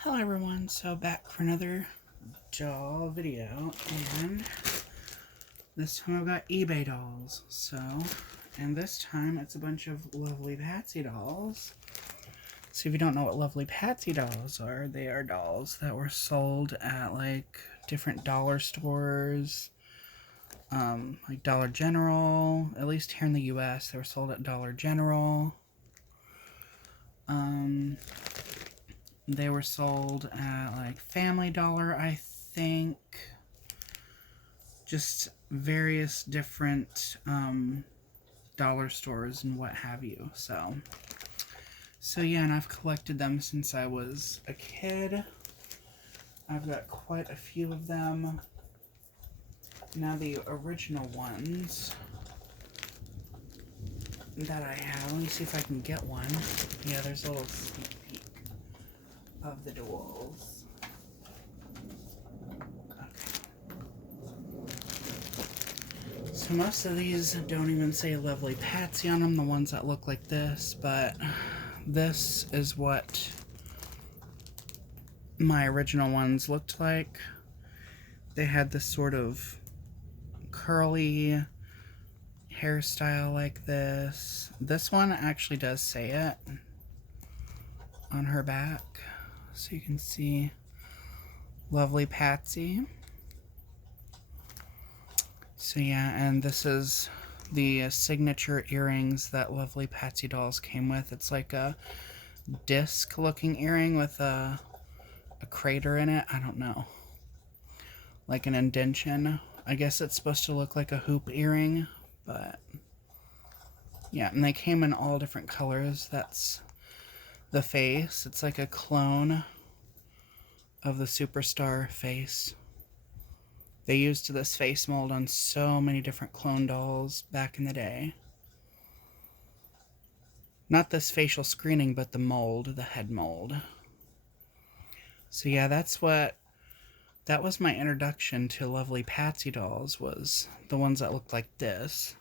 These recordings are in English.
Hello everyone, so back for another doll video, and this time I've got eBay dolls, and this time it's a bunch of Lovely Patsy dolls. So if you don't know what Lovely Patsy dolls are, they are dolls that were sold at like different dollar stores, like Dollar General, at least here in the US, they were sold at Dollar General. They were sold at like Family Dollar, I think. Just various different dollar stores and what have you. So yeah, and I've collected them since I was a kid. I've got quite a few of them. Now the original ones that I have, let me see if I can get one. Yeah, there's a little sneak peek of the dolls. So most of these don't even say Lovely Patsy on them, the ones that look like this, but this is what my original ones looked like. They had this sort of curly hairstyle like this. This one actually does say it on her back, so you can see Lovely Patsy. So yeah, and this is the signature earrings that Lovely Patsy dolls came with. It's like a disc looking earring with a crater in it. I don't know, like an indentation. I guess it's supposed to look like a hoop earring, but yeah, and they came in all different colors. That's the face. It's like a clone of the Superstar face. They used this face mold on so many different clone dolls back in the day. Not this facial screening, but the mold, the head mold. So yeah, that was my introduction to Lovely Patsy dolls, was the ones that looked like this.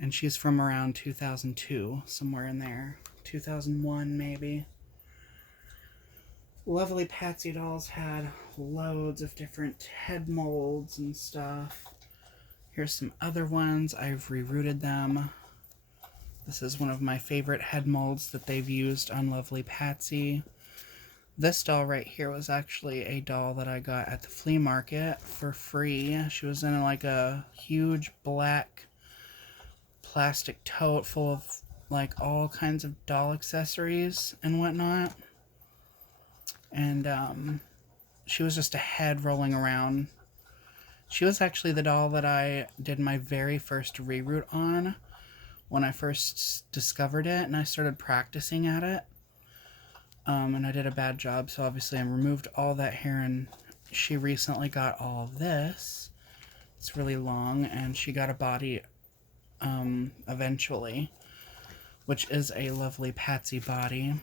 And she's from around 2002, somewhere in there. 2001, maybe. Lovely Patsy dolls had loads of different head molds and stuff. Here's some other ones. I've rerouted them. This is one of my favorite head molds that they've used on Lovely Patsy. This doll right here was actually a doll that I got at the flea market for free. She was in like a huge black plastic tote full of like all kinds of doll accessories and whatnot. And she was just a head rolling around. She was actually the doll that I did my very first reroute on when I first discovered it, and I started practicing at it. And I did a bad job, so obviously I removed all that hair, and she recently got all of this. It's really long, and she got a body eventually, which is a Lovely Patsy body.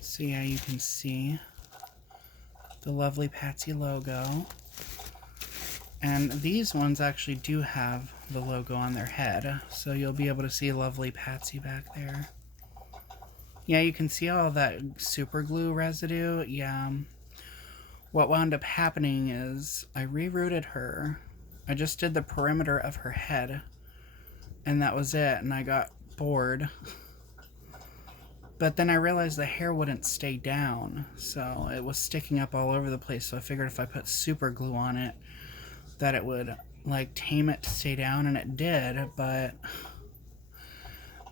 So yeah, you can see the Lovely Patsy logo. And these ones actually do have the logo on their head, so you'll be able to see Lovely Patsy back there. Yeah, you can see all that super glue residue. Yeah. What wound up happening is I rerouted her. I just did the perimeter of her head, and that was it, and I got bored. But then I realized the hair wouldn't stay down, so it was sticking up all over the place, so I figured if I put super glue on it, that it would like tame it to stay down, and it did, but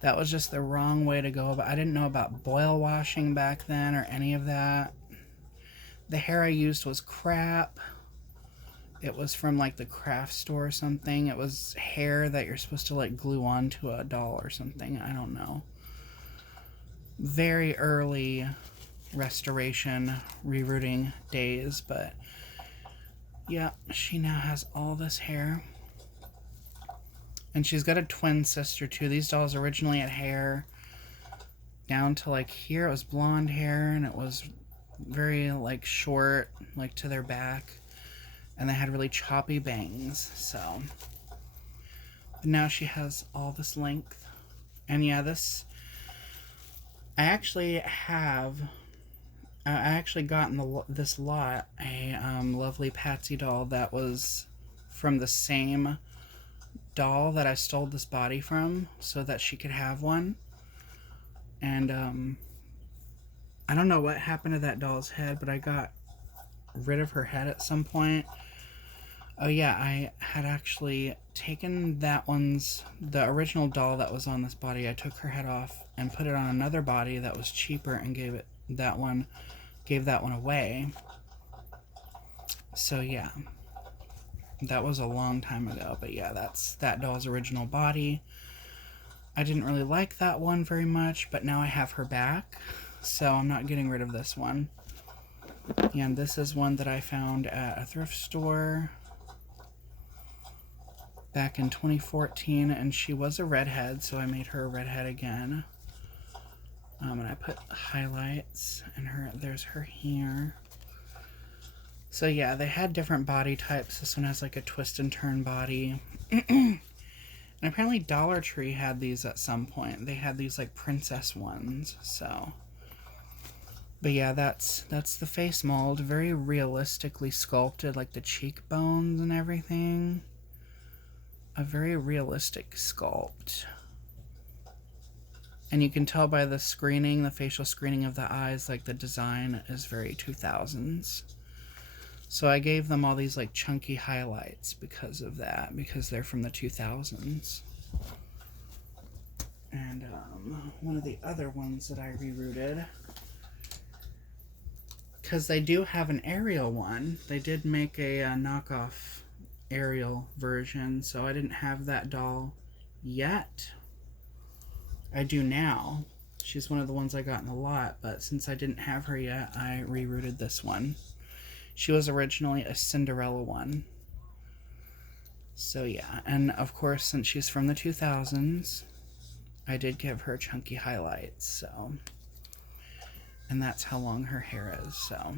that was just the wrong way to go about. I didn't know about boil washing back then or any of that. The hair I used was crap. It was from like the craft store or something. It was hair that you're supposed to like glue onto a doll or something. I don't know. Very early restoration rerouting days, but yeah, she now has all this hair. And she's got a twin sister too. These dolls originally had hair down to like here. It was blonde hair, and it was very like short, like to their back. And they had really choppy bangs, so. But now she has all this length. And yeah, this I actually have, I actually got in this lot a lovely Patsy doll that was from the same doll that I stole this body from so that she could have one. And I don't know what happened to that doll's head, but I got rid of her head at some point. Oh yeah, I had actually taken the original doll that was on this body. I took her head off and put it on another body that was cheaper and gave that one away. So yeah, that was a long time ago, but yeah, that's that doll's original body. I didn't really like that one very much, but now I have her back, so I'm not getting rid of this one. And this is one that I found at a thrift store back in 2014, and she was a redhead, so I made her a redhead again. And I put highlights in her. There's her hair. So yeah, they had different body types. This one has like a twist and turn body. And apparently Dollar Tree had these at some point. They had these like princess ones, so. But yeah, that's the face mold. Very realistically sculpted, like the cheekbones and everything. A very realistic sculpt. And you can tell by the screening, the facial screening of the eyes, like the design is very 2000s. So I gave them all these like chunky highlights because of that, because they're from the 2000s. And one of the other ones that I rerouted, because they do have an Ariel one. They did make a knockoff Ariel version, so I didn't have that doll yet. I do now. She's one of the ones I got in the lot, but since I didn't have her yet, I rerouted this one. She was originally a Cinderella one. So yeah, and of course, since she's from the 2000s, I did give her chunky highlights, so. And that's how long her hair is, so.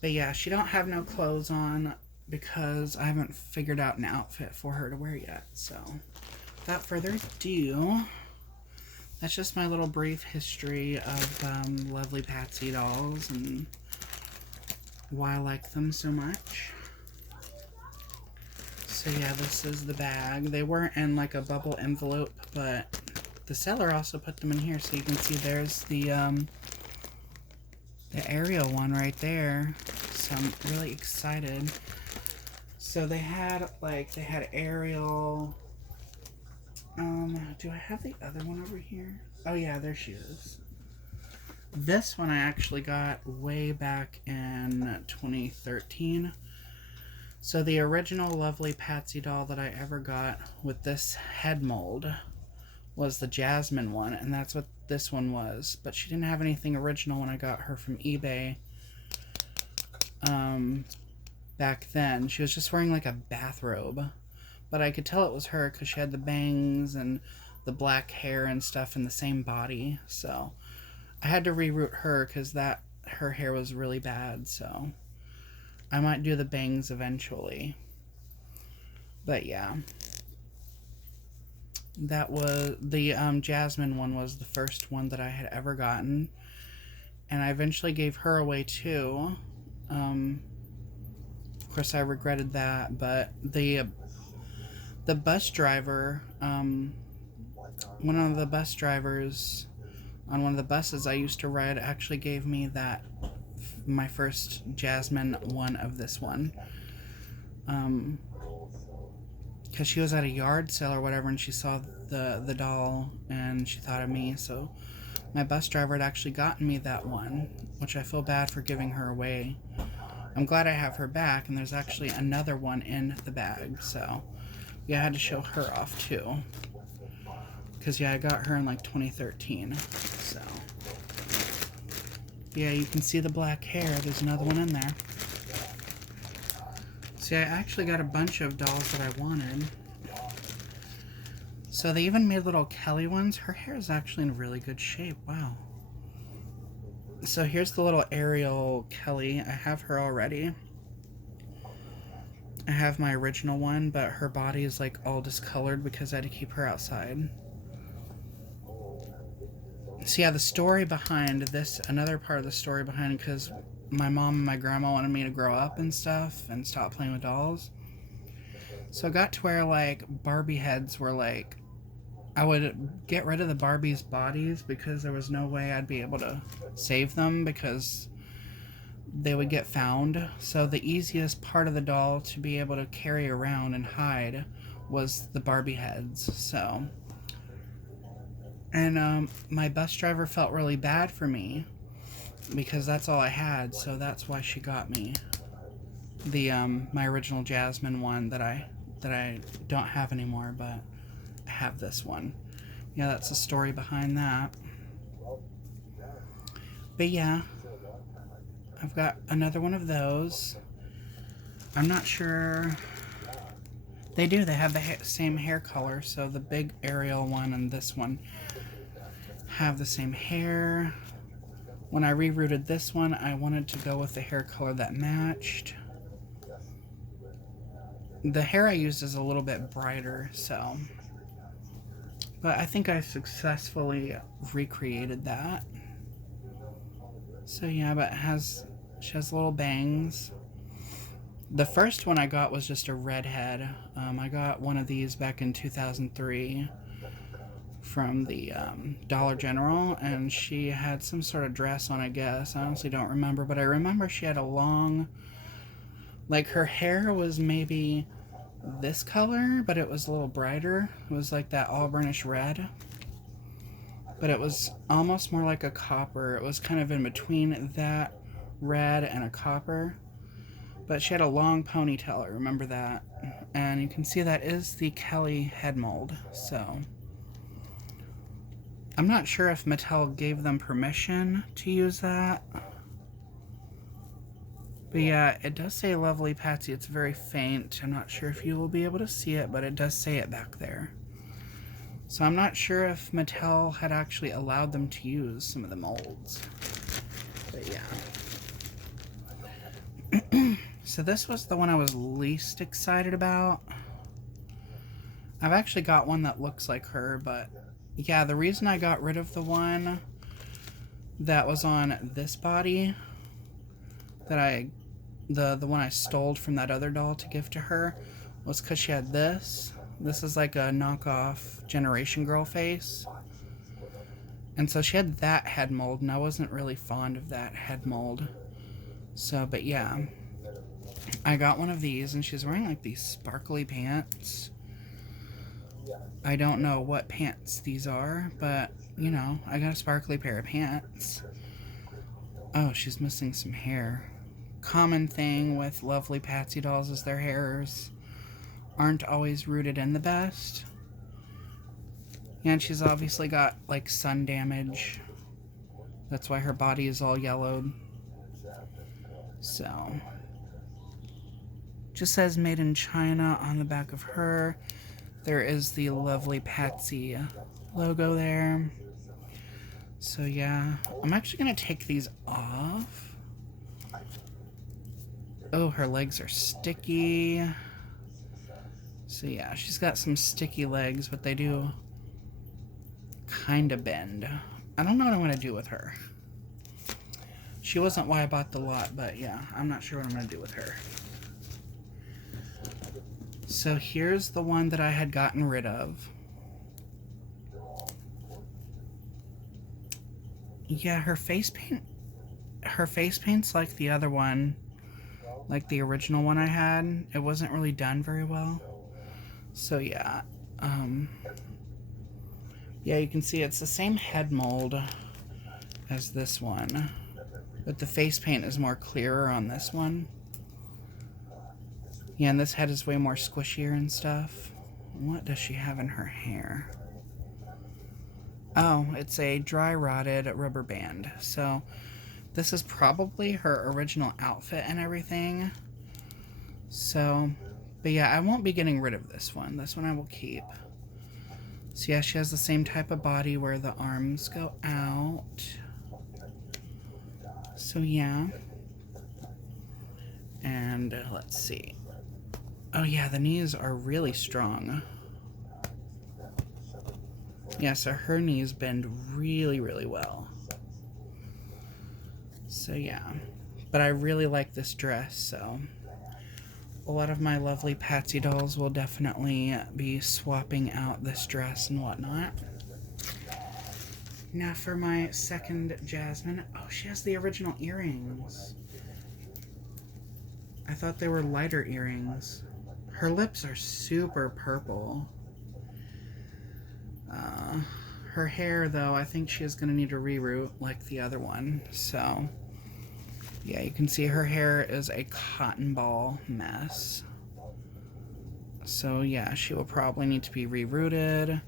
But yeah, she don't have no clothes on because I haven't figured out an outfit for her to wear yet, so. Without further ado, that's just my little brief history of lovely Patsy dolls and why I like them so much. So yeah, this is the bag. They weren't in like a bubble envelope, but the seller also put them in here, so you can see there's the Ariel one right there. So I'm really excited. So they had Ariel. Do I have the other one over here? Oh yeah, there she is. This one I actually got way back in 2013. So the original lovely Patsy doll that I ever got with this head mold was the Jasmine one, and that's what this one was. But she didn't have anything original when I got her from eBay. Back then. She was just wearing like a bathrobe. But I could tell it was her because she had the bangs and the black hair and stuff in the same body. So I had to reroute her because her hair was really bad. So I might do the bangs eventually. But yeah. That was the Jasmine one was the first one that I had ever gotten. And I eventually gave her away too. Of course I regretted that, but the bus driver, one of the bus drivers on one of the buses I used to ride actually gave me my first Jasmine one of this one. Because she was at a yard sale or whatever, and she saw the doll, and she thought of me, so my bus driver had actually gotten me that one, which I feel bad for giving her away. I'm glad I have her back, and there's actually another one in the bag, so yeah, I had to show her off too. Because yeah, I got her in like 2013, so. Yeah, you can see the black hair. There's another one in there. See, I actually got a bunch of dolls that I wanted. So they even made little Kelly ones. Her hair is actually in really good shape. Wow. So here's the little Ariel Kelly. I have her already. I have my original one, but her body is like all discolored because I had to keep her outside. So yeah, the story behind this, another part of the story behind, because my mom and my grandma wanted me to grow up and stuff and stop playing with dolls. So it got to where, like, Barbie heads were like, I would get rid of the Barbie's bodies because there was no way I'd be able to save them because they would get found. So the easiest part of the doll to be able to carry around and hide was the Barbie heads. So, and my bus driver felt really bad for me because that's all I had. So that's why she got me the my original Jasmine one that I don't have anymore, but I have this one. Yeah, that's the story behind that. But yeah, I've got another one of those. I'm not sure. They do. They have the same hair color. So the big Ariel one and this one have the same hair. When I rerouted this one, I wanted to go with the hair color that matched. The hair I used is a little bit brighter, so. But I think I successfully recreated that. So yeah, but she has little bangs. The first one I got was just a redhead. I got one of these back in 2003 from the Dollar General, and she had some sort of dress on, I guess. I honestly don't remember, but I remember she had a long, like, her hair was maybe this color, but it was a little brighter. It was like that auburnish red, but it was almost more like a copper. It was kind of in between that red and a copper. But she had a long ponytail, I remember that. And you can see that is the Kelly head mold, so. I'm not sure if Mattel gave them permission to use that. But yeah, it does say Lovely Patsy. It's very faint. I'm not sure if you will be able to see it, but it does say it back there. So I'm not sure if Mattel had actually allowed them to use some of the molds. But yeah. So this was the one I was least excited about. I've actually got one that looks like her, but yeah, the reason I got rid of the one that was on this body, that the one I stole from that other doll to give to her, was because she had this. This is like a knockoff Generation Girl face. And so she had that head mold, and I wasn't really fond of that head mold. So, but yeah. I got one of these, and she's wearing like these sparkly pants. I don't know what pants these are, but, you know, I got a sparkly pair of pants. Oh, she's missing some hair. Common thing with Lovely Patsy dolls is their hairs aren't always rooted in the best. And she's obviously got, like, sun damage. That's why her body is all yellowed. So. Just says Made in China on the back of her. There is the Lovely Patsy logo there. So yeah, I'm actually going to take these off. Oh, her legs are sticky. So yeah, she's got some sticky legs, but they do kind of bend. I don't know what I'm going to do with her. She wasn't why I bought the lot, but yeah, I'm not sure what I'm going to do with her. So here's the one that I had gotten rid of. Yeah, her face paint's like the other one, like the original one I had. It wasn't really done very well. So yeah, yeah, you can see it's the same head mold as this one, but the face paint is more clearer on this one. Yeah, and this head is way more squishier and stuff. What does she have in her hair? Oh, it's a dry rotted rubber band. So this is probably her original outfit and everything. So, but yeah, I won't be getting rid of this one. This one I will keep. So yeah, she has the same type of body where the arms go out. So yeah. And let's see. Oh yeah, the knees are really strong. Yeah, so her knees bend really, really well. So yeah, but I really like this dress, so a lot of my lovely Patsy dolls will definitely be swapping out this dress and whatnot. Now for my second Jasmine. Oh, she has the original earrings. I thought they were lighter earrings. Her lips are super purple. Her hair, though, I think she is going to need a reroot like the other one. So, yeah, you can see her hair is a cotton ball mess. So, yeah, she will probably need to be rerooted.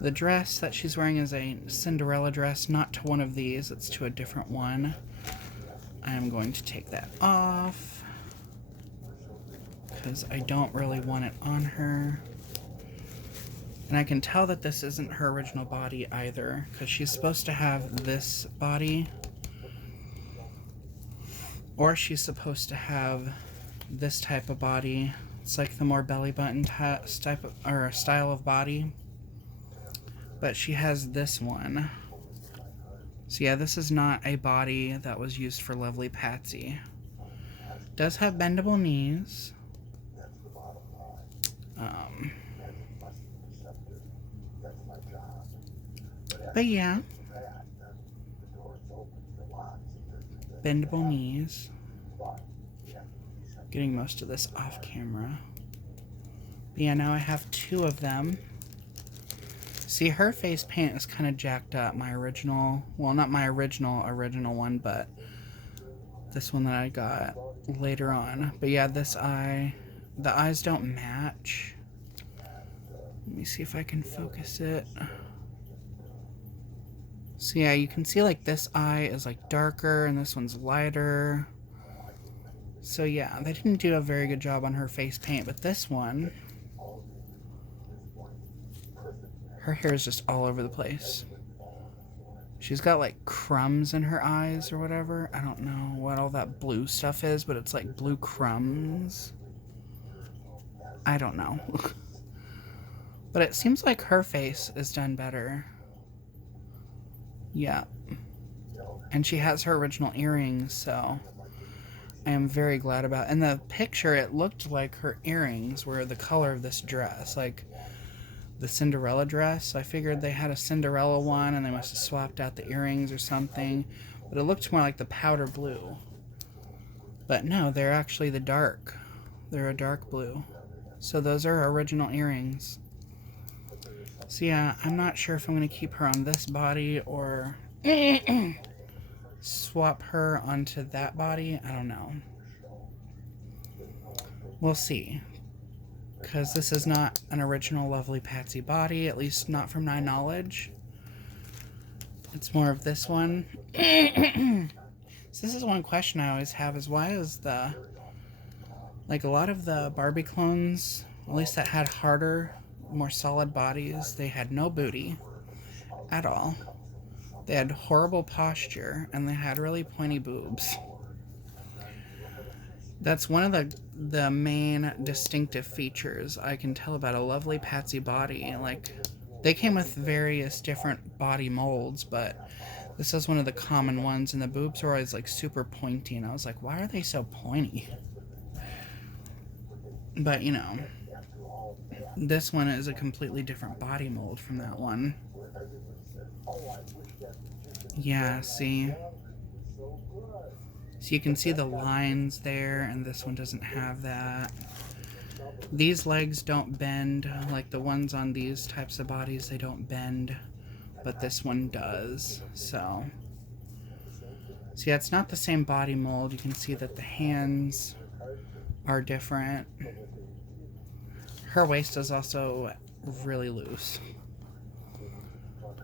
The dress that she's wearing is a Cinderella dress, not to one of these. It's to a different one. I am going to take that off because I don't really want it on her. And I can tell that this isn't her original body either, because she's supposed to have this body, or she's supposed to have this type of body. It's like the more belly button type of, or style of body. But she has this one. So yeah, this is not a body that was used for lovely Patsy. Does have bendable knees. But yeah, bendable knees. Getting most of this off camera. But yeah, now I have two of them. See, her face paint is kind of jacked up. My original, well, not my original one, but this one that I got later on. But yeah, this eye, the eyes don't match. Let me see if I can focus it. So yeah, you can see like this eye is like darker and this one's lighter. So yeah, they didn't do a very good job on her face paint, but this one, her hair is just all over the place. She's got like crumbs in her eyes or whatever. I don't know what all that blue stuff is, but it's like blue crumbs. I don't know. But it seems like her face is done better. Yeah. And she has her original earrings, so I am very glad about it. In the picture, it looked like her earrings were the color of this dress, like the Cinderella dress. I figured they had a Cinderella one and they must have swapped out the earrings or something, but it looked more like the powder blue. But no, they're actually they're a dark blue. So those are her original earrings. So yeah, I'm not sure if I'm going to keep her on this body or swap her onto that body. I don't know. We'll see. Because this is not an original lovely Patsy body, at least not from my knowledge. It's more of this one. So this is one question I always have, is why is like a lot of the Barbie clones, at least that had harder, more solid bodies, they had no booty at all. They had horrible posture, and they had really pointy boobs. That's one of the main distinctive features I can tell about a lovely Patsy body. Like, they came with various different body molds, but this is one of the common ones, and the boobs are always like super pointy, and I was like, why are they so pointy? But you know, this one is a completely different body mold from that one. Yeah, see? So you can see the lines there, and this one doesn't have that. These legs don't bend, like the ones on these types of bodies, they don't bend, but this one does, so yeah, it's not the same body mold. You can see that the hands are different. Her waist is also really loose.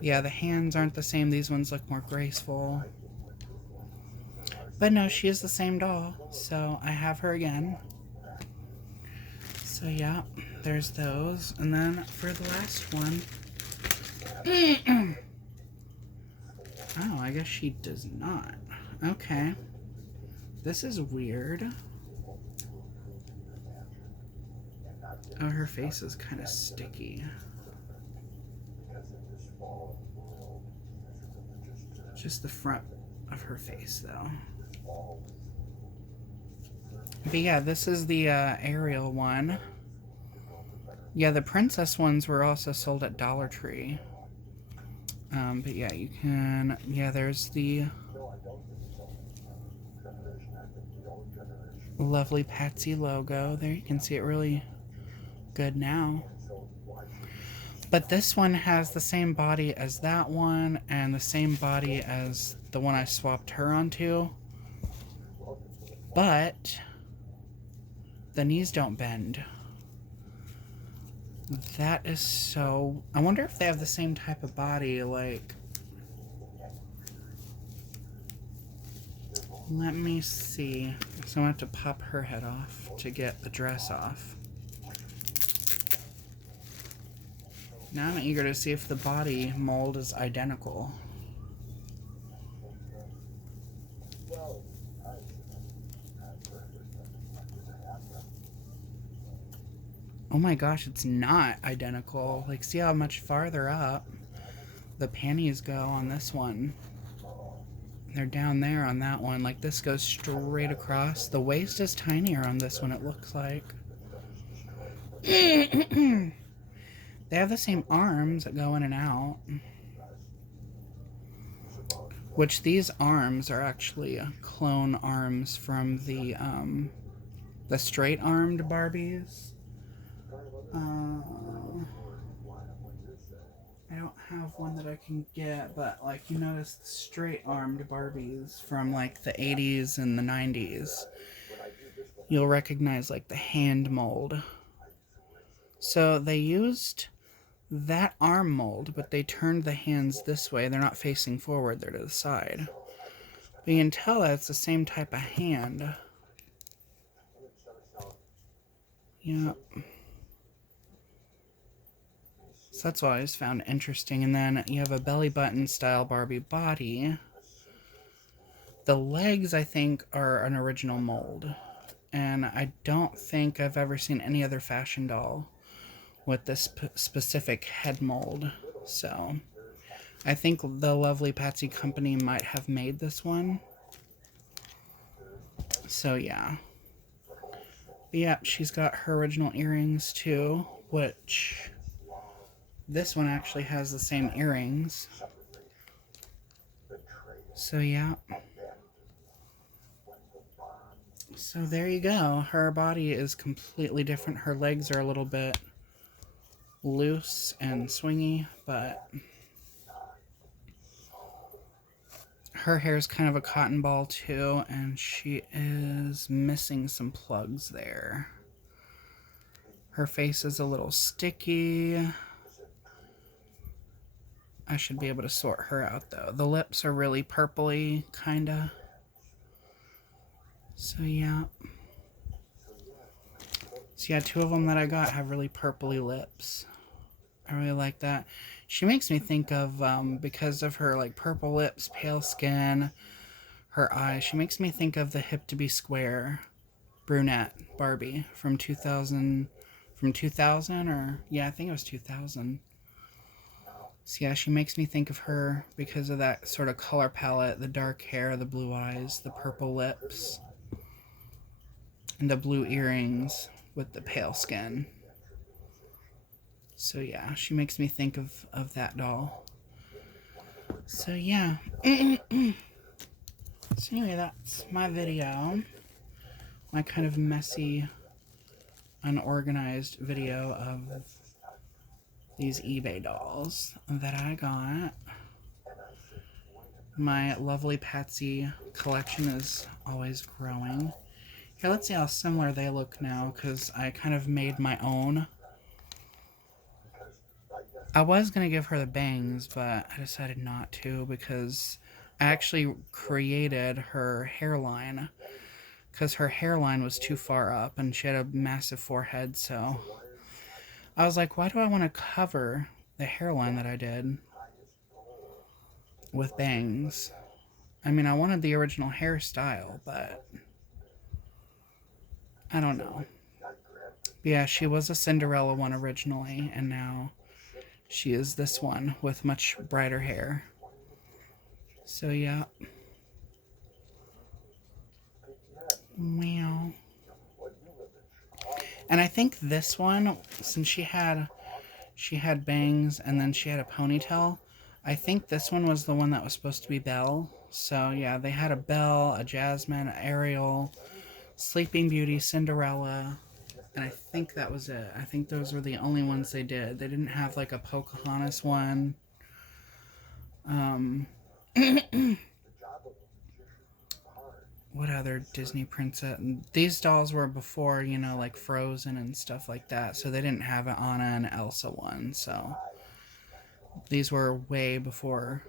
Yeah, the hands aren't the same. These ones look more graceful. But no, she is the same doll, so I have her again. So yeah, there's those. And then for the last one... Oh, I guess she does not. Okay. This is weird. Oh, her face is kind of sticky. Just the front of her face, though. But yeah, this is the Ariel one. Yeah, the princess ones were also sold at Dollar Tree. But yeah, you can... Yeah, there's the lovely Patsy logo. There, you can see it really good now. But this one has the same body as that one, and the same body as the one I swapped her onto. But the knees don't bend. That is so... I wonder if they have the same type of body, like... Let me see. So I have to pop her head off to get the dress off. Now I'm eager to see if the body mold is identical. Oh my gosh, it's not identical. Like, see how much farther up the panties go on this one? They're down there on that one. Like, this goes straight across. The waist is tinier on this one, it looks like. They have the same arms that go in and out. Which these arms are actually clone arms from the straight-armed Barbies. I don't have one that I can get, but like you notice the straight-armed Barbies from like the 80s and the 90s. You'll recognize like the hand mold. So they used that arm mold, but they turned the hands this way. They're not facing forward, they're to the side. But you can tell that it's the same type of hand. Yep. So that's what I just found interesting. And then you have a belly button style Barbie body. The legs, I think, are an original mold. And I don't think I've ever seen any other fashion doll with this specific head mold. So I think the lovely Patsy company might have made this one. So yeah. But yeah, she's got her original earrings too, which this one actually has the same earrings. So yeah. So there you go. Her body is completely different. Her legs are a little bit loose and swingy, but her hair is kind of a cotton ball too, and she is missing some plugs there. Her face is a little sticky. I should be able to sort her out though. The lips are really purpley, kinda. So yeah. So yeah, two of them that I got have really purpley lips. I really like that. She makes me think of, because of her like purple lips, pale skin, her eyes, she makes me think of the Hip to Be Square brunette Barbie from 2000, or yeah, I think it was 2000. So yeah, she makes me think of her because of that sort of color palette, the dark hair, the blue eyes, the purple lips, and the blue earrings with the pale skin. So yeah, she makes me think of that doll. So yeah. So anyway, that's my video. My kind of messy, unorganized video of these eBay dolls that I got. My lovely Patsy collection is always growing. Here, let's see how similar they look now, because I kind of made my own. I was going to give her the bangs, but I decided not to, because I actually created her hairline, because her hairline was too far up, and she had a massive forehead, so I was like, why do I want to cover the hairline that I did with bangs? I mean, I wanted the original hairstyle, but I don't know. But yeah, she was a Cinderella one originally, and now she is this one with much brighter hair. So yeah. Meow. And I think this one, since she had bangs and then she had a ponytail, I think this one was the one that was supposed to be Belle. So yeah, they had a Belle, a Jasmine, Ariel, Sleeping Beauty, Cinderella, and I think that was it. I think those were the only ones they did. They didn't have like a Pocahontas one. What other Disney princess? These dolls were before, you know, like Frozen and stuff like that. So they didn't have an Anna and Elsa one. So these were way before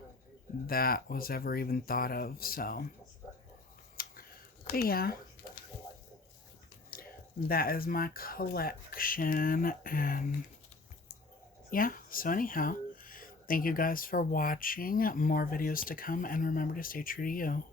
that was ever even thought of. So, but yeah, that is my collection. And yeah, so anyhow, thank you guys for watching. More videos to come. And remember to stay true to you.